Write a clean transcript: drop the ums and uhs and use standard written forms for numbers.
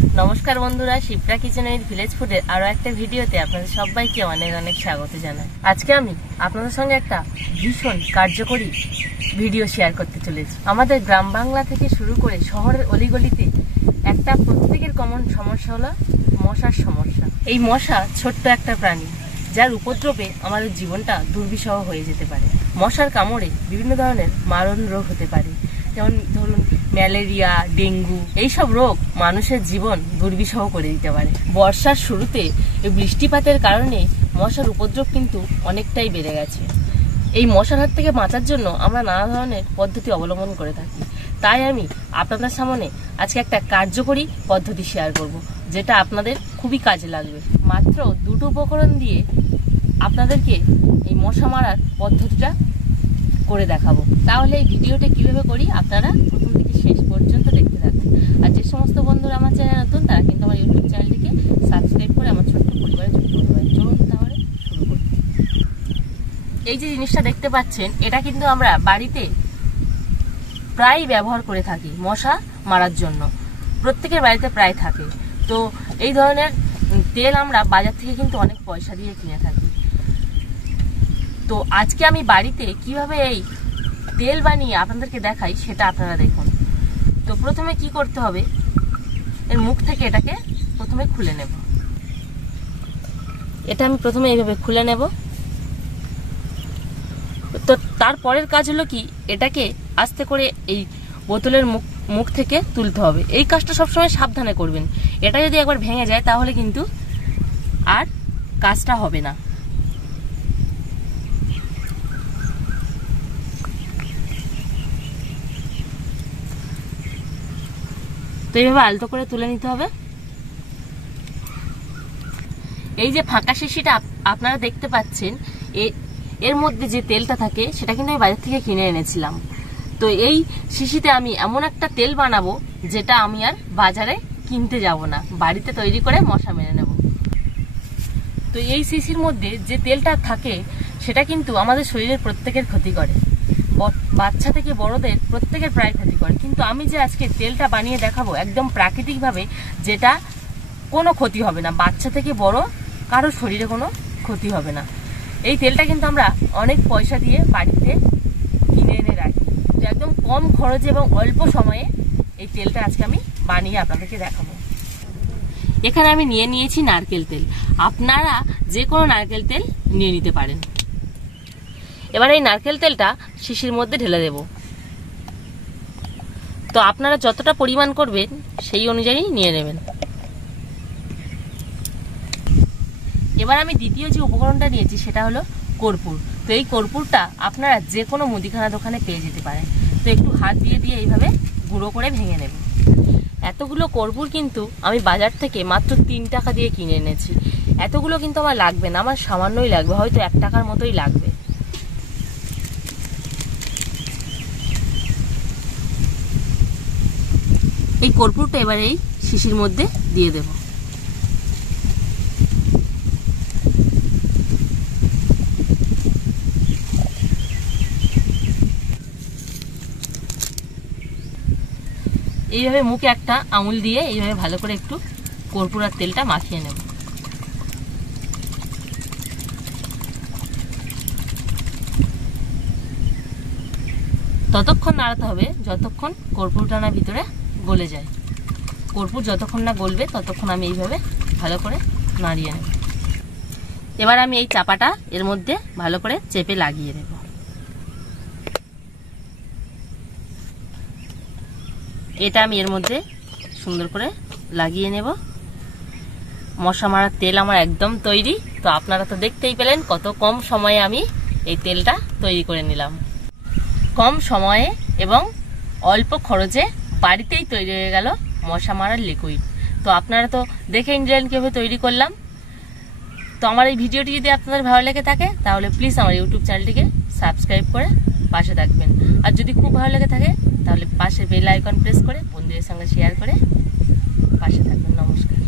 নমস্কার বন্ধুরা, শিপ্রা কিচেনের ভিলেজ ফুডের আরো একটা ভিডিওতে আপনাদের সবাইকে অনেক অনেক স্বাগত জানাই। আজকে আমি আপনাদের সঙ্গে একটা ভীষণ কার্যকরী ভিডিও শেয়ার করতে চলেছি। আমাদের গ্রাম বাংলা থেকে শুরু করে শহরের অলিগলিতে একটা প্রত্যেকের কমন সমস্যা হলো মশার সমস্যা। এই মশা ছোট্ট একটা প্রাণী, যার উপদ্রবে আমাদের জীবনটা দুর্বিষহ হয়ে যেতে পারে। মশার কামড়ে বিভিন্ন ধরনের মারণ রোগ হতে পারে, যেমন ধরুন ম্যালেরিয়া, ডেঙ্গু, এইসব রোগ মানুষের জীবন দুর্বিষহ করে দিতে পারে। বর্ষার শুরুতে এই বৃষ্টিপাতের কারণে মশার উপদ্রব কিন্তু অনেকটাই বেড়ে গেছে। এই মশার হাত থেকে বাঁচার জন্য আমরা নানা ধরনের পদ্ধতি অবলম্বন করে থাকি। তাই আমি আপনাদের সামনে আজকে একটা কার্যকরী পদ্ধতি শেয়ার করব, যেটা আপনাদের খুবই কাজে লাগবে। মাত্র দুটো উপকরণ দিয়ে আপনাদেরকে এই মশা মারার পদ্ধতিটা করে দেখাবো। তাহলে এই ভিডিওটা কিভাবে করি আপনারা প্রথম থেকে শেষ পর্যন্ত দেখতে থাকুন। আর যে সমস্ত বন্ধুরা আমার চ্যানেল নতুন, তারা কিন্তু আমার ইউটিউব চ্যানেলটিকে সাবস্ক্রাইব করে আমার ছোট্ট পরিবারে যুক্ত হতে পারেন। চলুন তাহলে শুরু করি। এই যে জিনিসটা দেখতে পাচ্ছেন, এটা কিন্তু আমরা বাড়িতে প্রায় ব্যবহার করে থাকি মশা মারার জন্য। প্রত্যেকের বাড়িতে প্রায় থাকে। তো এই ধরনের তেল আমরা বাজার থেকে কিন্তু অনেক পয়সা দিয়ে কিনে থাকি। তো আজকে আমি বাড়িতে কিভাবে এই তেল বানিয়ে আপনাদেরকে দেখাই, সেটা আপনারা দেখুন। তো প্রথমে কি করতে হবে, এর মুখ থেকে এটাকে প্রথমে খুলে নেব। এটা আমি প্রথমে এইভাবে খুলে নেব। তো তারপরের কাজ হলো কি, এটাকে আস্তে করে এই বোতলের মুখ থেকে তুলতে হবে। এই কাজটা সবসময় সাবধানে করবেন। এটা যদি একবার ভেঙে যায় তাহলে কিন্তু আর কাজটা হবে না। তো এইভাবে আলতো করে তুলে নিতে হবে। এই যে ফাঁকা শিশিটা আপনারা দেখতে পাচ্ছেন, এর মধ্যে যে তেলটা থাকে সেটা কিন্তু আমি বাজার থেকে কিনে এনেছিলাম। তো এই শিশিতে আমি এমন একটা তেল বানাবো যেটা আমি আর বাজারে কিনতে যাব না, বাড়িতে তৈরি করে মশা মেরে নেব। তো এই শিশির মধ্যে যে তেলটা থাকে সেটা কিন্তু আমাদের শরীরের প্রত্যেকের ক্ষতি করে, বাচ্চা থেকে বড়দের প্রত্যেকের প্রায় ক্ষতি করে। কিন্তু আমি যে আজকে তেলটা বানিয়ে দেখাবো একদম প্রাকৃতিকভাবে, যেটা কোনো ক্ষতি হবে না, বাচ্চা থেকে বড় কারোর শরীরে কোনো ক্ষতি হবে না। এই তেলটা কিন্তু আমরা অনেক পয়সা দিয়ে বাড়িতে কিনে এনে রাখি। তো একদম কম খরচে এবং অল্প সময়ে এই তেলটা আজকে আমি বানিয়ে আপনাদেরকে দেখাবো। এখানে আমি নিয়ে নিয়েছি নারকেল তেল। আপনারা যে কোনো নারকেল তেল নিয়ে নিতে পারেন। এবার এই নারকেল তেলটা শিশির মধ্যে ঢেলে দেব। তো আপনারা যতটা পরিমাণ করবেন সেই অনুযায়ী নিয়ে নেবেন। এবার আমি দ্বিতীয় যে উপকরণটা নিয়েছি সেটা হলো কর্পূর। তো এই কর্পূরটা আপনারা যে কোনো মুদিখানা দোকানে পেয়ে যেতে পারেন। তো একটু হাত দিয়ে এইভাবে গুঁড়ো করে ভেঙে নেব। এতগুলো কর্পূর কিন্তু আমি বাজার থেকে মাত্র 3 টাকা দিয়ে কিনে এনেছি। এতগুলো কিন্তু আমার লাগবে না, আমার সামান্যই লাগবে, হয়তো 1 টাকার মতোই লাগবে। এই কর্পূরটা এবার এই শিশির মধ্যে দিয়ে দেব। এইভাবে মুখে একটা আঙুল দিয়ে এইভাবে ভালো করে একটু কর্পূর আর তেলটা মাখিয়ে নেব। ততক্ষণ নাড়াতে হবে যতক্ষণ কর্পূরটা না ভিতরে গলে যায়। কর্পূর যতক্ষণ না গলবে ততক্ষণ আমি এইভাবে ভালো করে নাড়িয়ে নেব। এবার আমি এই চাপাটা এর মধ্যে ভালো করে চেপে লাগিয়ে দেব। এটা আমি এর মধ্যে সুন্দর করে লাগিয়ে নেব। মশা মারার তেল আমার একদম তৈরি। তো আপনারা তো দেখতেই পেলেন কত কম সময়ে আমি এই তেলটা তৈরি করে নিলাম। কম সময়ে এবং অল্প খরচে বাড়িতেই তৈরি হয়ে গেল মশা মারার লিকুইড। তো আপনারা তো দেখে নিলেন কিভাবে তৈরি করলাম। তো আমার এই ভিডিওটি যদি আপনাদের ভালো লেগে থাকে তাহলে প্লিজ আমার ইউটিউব চ্যানেলটিকে সাবস্ক্রাইব করে পাশে থাকবেন। আর যদি খুব ভালো লেগে থাকে তাহলে পাশে বেল আইকন প্রেস করে বন্ধুদের সঙ্গে শেয়ার করে পাশে থাকবেন। নমস্কার।